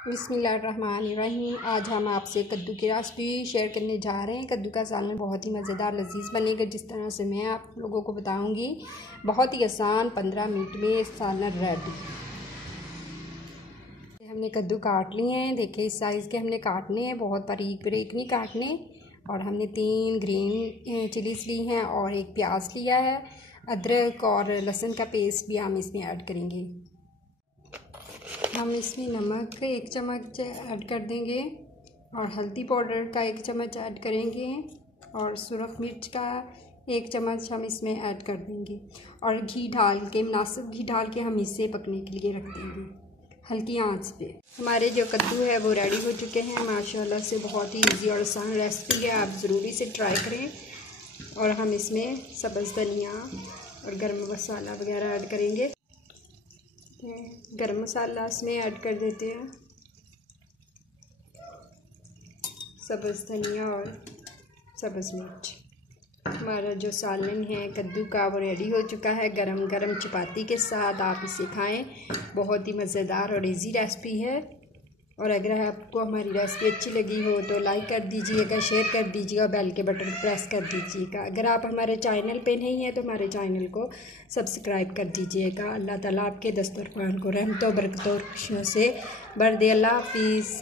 बिस्मिल्लाहिर्रहमानिर्रहीम। आज हम आपसे कद्दू की रेसिपी शेयर करने जा रहे हैं। कद्दू का सालन बहुत ही मज़ेदार लजीज बनेगा, जिस तरह से मैं आप लोगों को बताऊंगी। बहुत ही आसान, 15 मिनट में सालन रेडी। हमने कद्दू काट लिए हैं, देखिए इस साइज़ के हमने काटने हैं, बहुत बारीक बारीक नहीं काटने। और हमने 3 ग्रीन चिलीज ली हैं और 1 प्याज लिया है। अदरक और लहसुन का पेस्ट भी हम इसमें ऐड करेंगे। हम इसमें नमक 1 चम्मच ऐड कर देंगे और हल्दी पाउडर का 1 चम्मच ऐड करेंगे और सुरख मिर्च का 1 चम्मच हम इसमें ऐड कर देंगे। और घी डाल के, मुनासिब घी डाल के हम इसे पकने के लिए रख देंगे हल्की आंच पे। हमारे जो कद्दू है वो रेडी हो चुके हैं माशाल्लाह से। बहुत ही इजी और आसान रेसिपी है, आप ज़रूरी से ट्राई करें। और हम इसमें सब्ज़ धनिया और गरम मसाला वगैरह ऐड करेंगे। गरम मसाला इसमें ऐड कर देते हैं, सब्ज़ धनिया और सब्ज़ मिर्च। हमारा जो सालन है कद्दू का वो रेडी हो चुका है। गरम गरम चपाती के साथ आप इसे खाएं। बहुत ही मज़ेदार और इजी रेसिपी है। और अगर आपको हमारी रेसिपी अच्छी लगी हो तो लाइक कर दीजिएगा, शेयर कर दीजिएगा, बेल के बटन प्रेस कर दीजिएगा। अगर आप हमारे चैनल पे नहीं हैं तो हमारे चैनल को सब्सक्राइब कर दीजिएगा। अल्लाह ताला आपके दस्तरखान को रहमतों बरकतों और खुशियों से भर दे। अल्लाह हाफिज़।